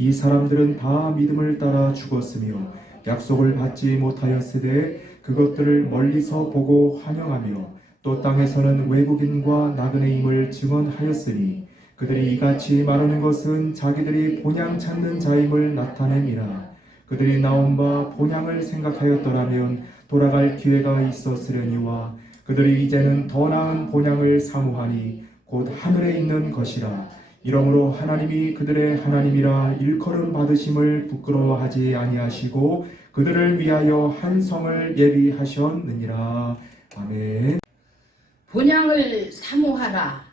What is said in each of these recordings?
이 사람들은 다 믿음을 따라 죽었으며 약속을 받지 못하였으되 그것들을 멀리서 보고 환영하며 또 땅에서는 외국인과 나그네임을 증언하였으니 그들이 이같이 말하는 것은 자기들이 본향 찾는 자임을 나타냄이라. 그들이 나온 바 본향을 생각하였더라면 돌아갈 기회가 있었으려니와 그들이 이제는 더 나은 본향을 사모하니 곧 하늘에 있는 것이라. 이러므로 하나님이 그들의 하나님이라 일컬음 받으심을 부끄러워하지 아니하시고 그들을 위하여 한 성을 예비하셨느니라. 아멘. 본향을 사모하라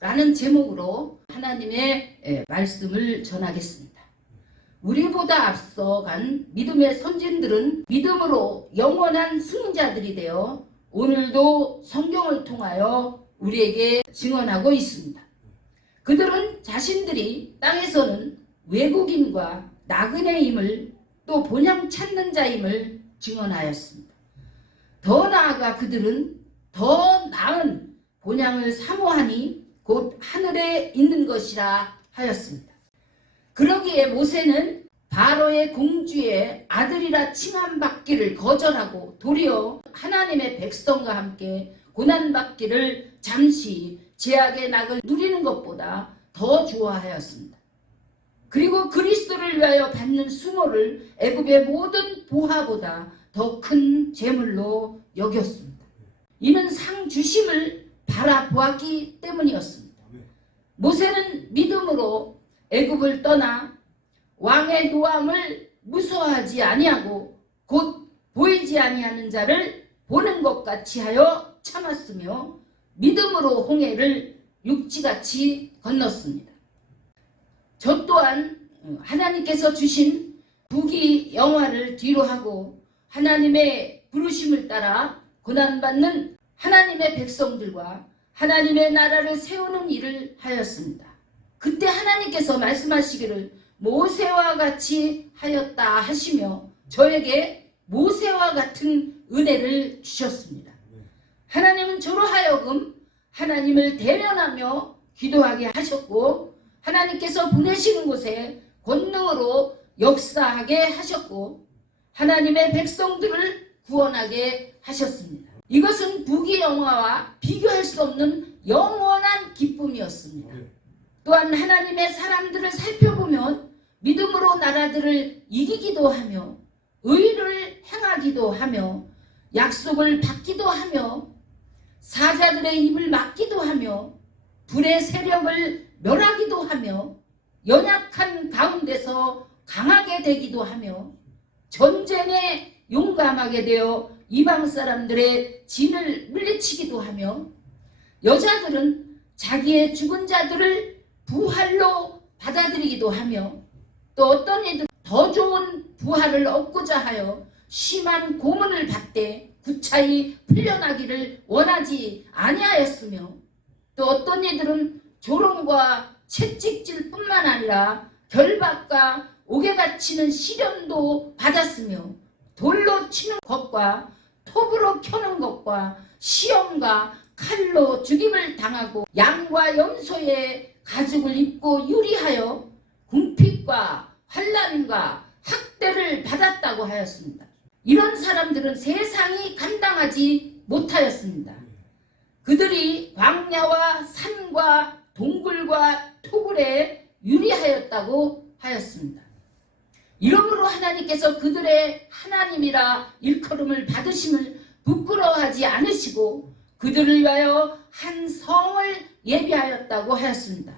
라는 제목으로 하나님의 말씀을 전하겠습니다. 우리보다 앞서간 믿음의 선진들은 믿음으로 영원한 승자들이 되어 오늘도 성경을 통하여 우리에게 증언하고 있습니다. 그들은 자신들이 땅에서는 외국인과 나그네임을 또 본향 찾는 자임을 증언하였습니다. 더 나아가 그들은 더 나은 본향을 사모하니 곧 하늘에 있는 것이라 하였습니다. 그러기에 모세는 바로의 공주의 아들이라 칭함받기를 거절하고 도리어 하나님의 백성과 함께 고난받기를 잠시 제약의 낙을 누리는 것보다 더 좋아하였습니다. 그리고 그리스도를 위하여 받는 수모를 애굽의 모든 보화보다 더 큰 재물로 여겼습니다. 이는 상 주심을 바라보았기 때문이었습니다. 모세는 믿음으로 애굽을 떠나 왕의 노함을 무서워하지 아니하고 곧 보이지 아니하는 자를 보는 것 같이 하여 참았으며 믿음으로 홍해를 육지같이 건넜습니다. 저 또한 하나님께서 주신 부귀영화를 뒤로하고 하나님의 부르심을 따라 고난받는 하나님의 백성들과 하나님의 나라를 세우는 일을 하였습니다. 그때 하나님께서 말씀하시기를 모세와 같이 하였다 하시며 저에게 모세와 같은 은혜를 주셨습니다. 하나님은 저로 하여금 하나님을 대면하며 기도하게 하셨고 하나님께서 보내시는 곳에 권능으로 역사하게 하셨고 하나님의 백성들을 구원하게 하셨습니다. 이것은 부귀영화와 비교할 수 없는 영원한 기쁨이었습니다. 또한 하나님의 사람들을 살펴보면 믿음으로 나라들을 이기기도 하며 의를 행하기도 하며 약속을 받기도 하며 사자들의 입을 막기도 하며 불의 세력을 멸하기도 하며 연약한 가운데서 강하게 되기도 하며 전쟁에 용감하게 되어 이방 사람들의 진을 물리치기도 하며 여자들은 자기의 죽은 자들을 부활로 받아들이기도 하며 또 어떤 이들은 더 좋은 부활을 얻고자 하여 심한 고문을 받되 구차히 풀려나기를 원하지 아니하였으며 또 어떤 이들은 조롱과 채찍질 뿐만 아니라 결박과 옥에 갇히는 시련도 받았으며 돌로 치는 것과 톱으로 켜는 것과 시험과 칼로 죽임을 당하고 양과 염소의 가죽을 입고 유리하여 궁핍과 환난과 학대를 받았다고 하였습니다. 이런 사람들은 세상이 감당하지 못하였습니다. 그들이 광야와 산과 동굴과 토굴에 유리하였다고 하였습니다. 이러므로 하나님께서 그들의 하나님이라 일컬음을 받으심을 부끄러워하지 않으시고 그들을 위하여 한 성을 예비하였다고 하였습니다.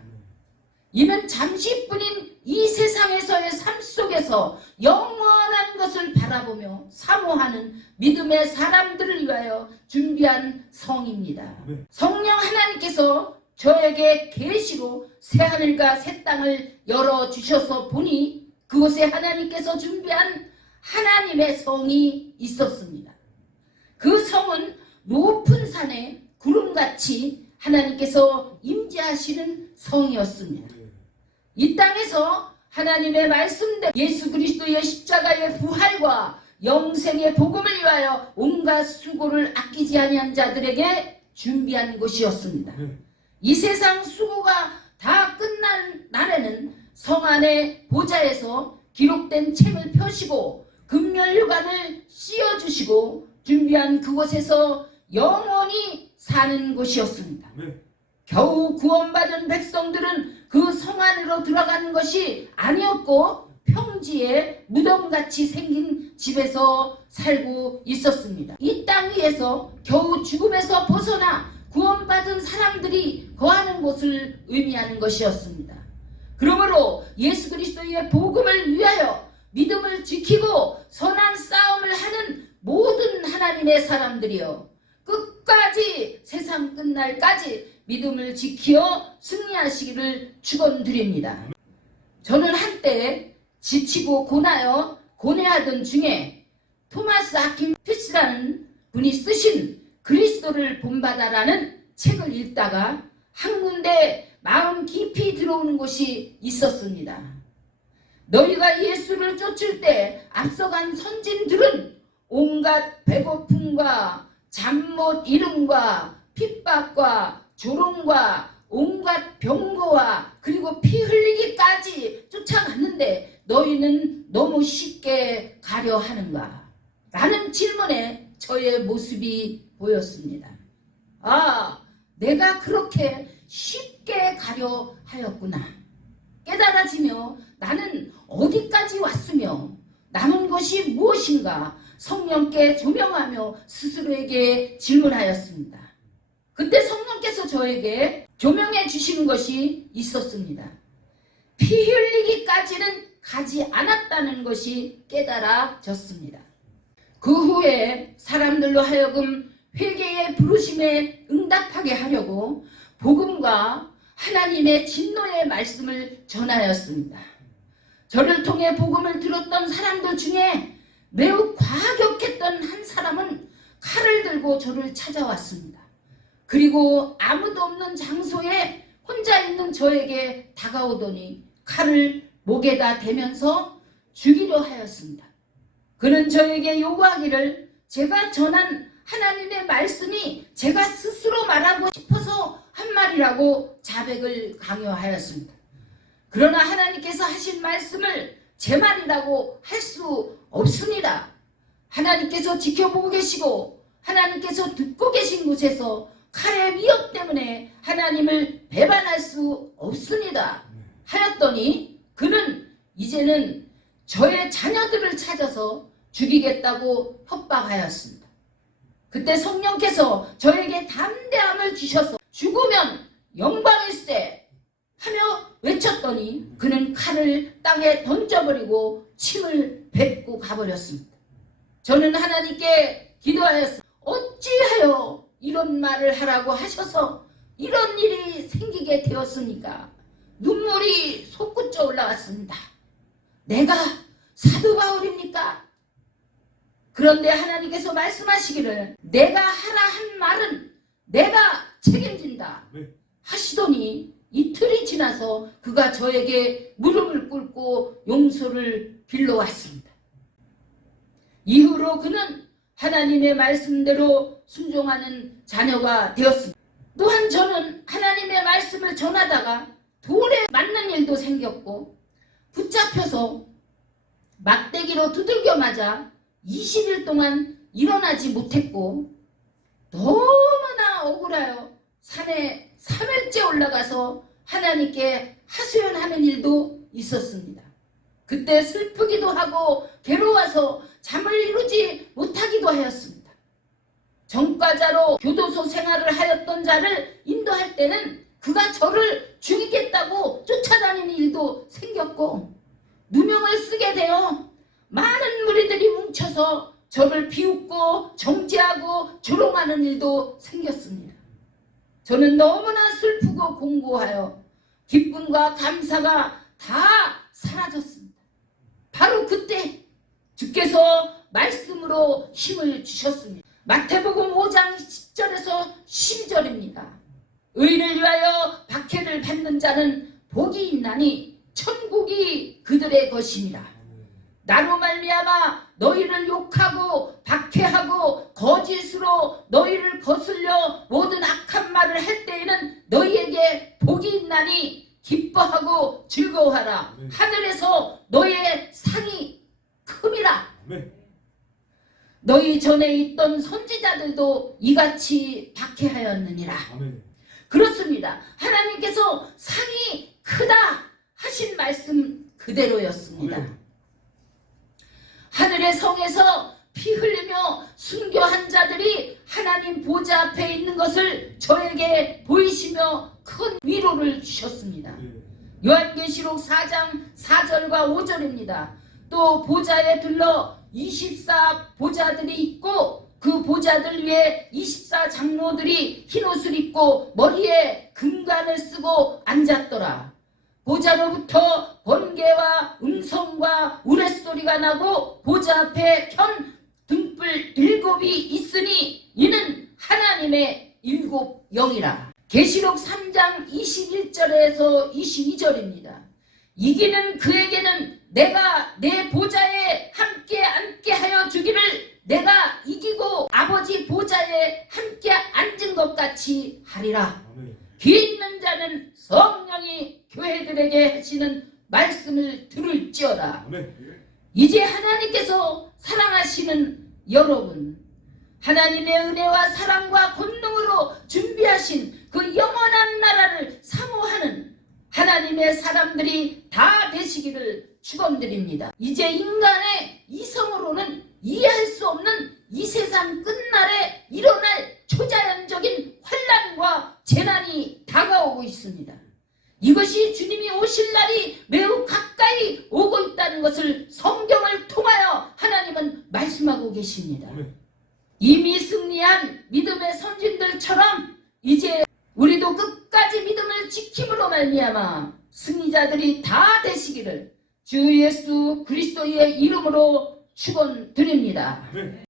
이는 잠시뿐인 이 세상에서의 삶 속에서 영원한 것을 바라보며 사모하는 믿음의 사람들을 위하여 준비한 성입니다. 성령 하나님께서 저에게 계시로 새하늘과 새 땅을 열어주셔서 보니 그곳에 하나님께서 준비한 하나님의 성이 있었습니다. 그 성은 높은 산에 구름같이 하나님께서 임재하시는 성이었습니다. 이 땅에서 하나님의 말씀대로 예수 그리스도의 십자가의 부활과 영생의 복음을 위하여 온갖 수고를 아끼지 아니한 자들에게 준비한 곳이었습니다. 이 세상 수고가 다 끝난 날에는 성 안의 보좌에서 기록된 책을 펴시고 금면류관을 씌워주시고 준비한 그곳에서 영원히 사는 곳이었습니다. 겨우 구원받은 백성들은 그 성 안으로 들어가는 것이 아니었고 평지에 무덤같이 생긴 집에서 살고 있었습니다. 이 땅 위에서 겨우 죽음에서 벗어나 구원받은 사람들이 거하는 곳을 의미하는 것이었습니다. 그러므로 예수 그리스도의 복음을 위하여 믿음을 지키고 선한 싸움을 하는 모든 하나님의 사람들이여 끝까지 세상 끝날까지 믿음을 지키어 승리하시기를 축원드립니다. 저는 한때 지치고 고나여 고뇌하던 중에 토마스 아킨 피스라는 분이 쓰신 그리스도를 본받아라는 책을 읽다가 한 군데 마음 깊이 들어오는 곳이 있었습니다. 너희가 예수를 쫓을 때 앞서간 선진들은 온갖 배고픔과 잠 못 이름과 핍박과 조롱과 온갖 병거와 그리고 피 흘리기까지 쫓아갔는데 너희는 너무 쉽게 가려 하는가? 라는 질문에 저의 모습이 보였습니다. 아, 내가 그렇게 쉽게 가려 하였구나. 깨달아지며 나는 어디까지 왔으며 남은 것이 무엇인가 성령께 조명하며 스스로에게 질문하였습니다. 그때 성령께서 저에게 조명해 주시는 것이 있었습니다. 피 흘리기까지는 가지 않았다는 것이 깨달아졌습니다. 그 후에 사람들로 하여금 회개의 부르심에 응답하게 하려고 복음과 하나님의 진노의 말씀을 전하였습니다. 저를 통해 복음을 들었던 사람들 중에 매우 과격했던 한 사람은 칼을 들고 저를 찾아왔습니다. 그리고 아무도 없는 장소에 혼자 있는 저에게 다가오더니 칼을 목에다 대면서 죽이려 하였습니다. 그는 저에게 요구하기를 제가 전한 하나님의 말씀이 제가 스스로 말하고 싶어서 한 말이라고 자백을 강요하였습니다. 그러나 하나님께서 하신 말씀을 제 말이라고 할 수 없습니다. 하나님께서 지켜보고 계시고 하나님께서 듣고 계신 곳에서 칼의 위협 때문에 하나님을 배반할 수 없습니다. 하였더니 그는 이제는 저의 자녀들을 찾아서 죽이겠다고 협박하였습니다. 그때 성령께서 저에게 담대함을 주셔서 죽으면 영광일세 하며 외쳤더니 그는 칼을 땅에 던져버리고 침을 뱉고 가버렸습니다. 저는 하나님께 기도하였습니다. 어찌하여 이런 말을 하라고 하셔서 이런 일이 생기게 되었습니까? 눈물이 솟구쳐 올라왔습니다. 내가 사도 바울입니까? 그런데 하나님께서 말씀하시기를 내가 하라 한 말은 내가 책임진다 하시더니 이틀이 지나서 그가 저에게 무릎을 꿇고 용서를 빌러왔습니다. 이후로 그는 하나님의 말씀대로 순종하는 자녀가 되었습니다. 또한 저는 하나님의 말씀을 전하다가 돌에 맞는 일도 생겼고 붙잡혀서 막대기로 두들겨 맞아 20일 동안 일어나지 못했고 너무나 억울하여 산에 3일째 올라가서 하나님께 하소연하는 일도 있었습니다. 그때 슬프기도 하고 괴로워서 잠을 이루지 못하기도 하였습니다. 전과자로 교도소 생활을 하였던 자를 인도할 때는 그가 저를 죽이겠다고 쫓아다니는 일도 생겼고 누명을 쓰게 되어 많은 무리들이 뭉쳐서 저를 비웃고 정죄하고 조롱하는 일도 생겼습니다. 저는 너무나 슬프고 공고하여 기쁨과 감사가 다 사라졌습니다. 바로 그때 주께서 말씀으로 힘을 주셨습니다. 마태복음 5장 10절에서 12절입니다. 의를 위하여 박해를 받는 자는 복이 있나니 천국이 그들의 것입니다. 나로 말미암아 너희를 욕하고 박해하고 거짓으로 너희를 거슬려 모든 악한 말을 할 때에는 너희에게 복이 있나니 기뻐하고 즐거워하라. 아멘. 하늘에서 너의 상이 큼이라. 아멘. 너희 전에 있던 선지자들도 이같이 박해하였느니라. 아멘. 그렇습니다. 하나님께서 상이 크다 하신 말씀 그대로였습니다. 아멘. 하늘의 성에서 피 흘리며 순교한 자들이 하나님 보좌 앞에 있는 것을 저에게 보이시며 큰 위로를 주셨습니다. 네. 요한계시록 4장 4절과 5절입니다. 또 보좌에 들러 24 보좌들이 있고 그 보좌들 위에 24 장로들이 흰옷을 입고 머리에 금관을 쓰고 앉았더라. 보좌로부터 번개와 음성과 우레소리가 나고 보좌 앞에 현 등불 7이 있으니 이는 하나님의 7 영이라. 계시록 3장 21절에서 22절입니다. 이기는 그에게는 내가 내 보좌에 함께 앉게 하여 주기를 내가 이기고 아버지 보좌에 함께 앉은 것 같이 하리라. 아멘. 귀 있는 자는 성령이 교회들에게 하시는 말씀을 들을지어다. 아멘. 이제 하나님께서 사랑하시는 여러분, 하나님의 은혜와 사랑과 권능으로 준비하신 그 영원한 나라를 사모하는 하나님의 사람들이 다 되시기를 축원드립니다. 이제 인간의 이성으로는 이해할 수 없는 이 세상 끝날에 일어날 초자연적인 환난과 재난이 다가오고 있습니다. 이것이 주님이 오실 날이 매우 가까이 오고 있다는 것을 성경을 통하여 하나님은 말씀하고 계십니다. 아멘. 이미 승리한 믿음의 선진들처럼 이제 우리도 끝까지 믿음을 지킴으로 말미암아 승리자들이 다 되시기를 주 예수 그리스도의 이름으로 축원드립니다. 아멘.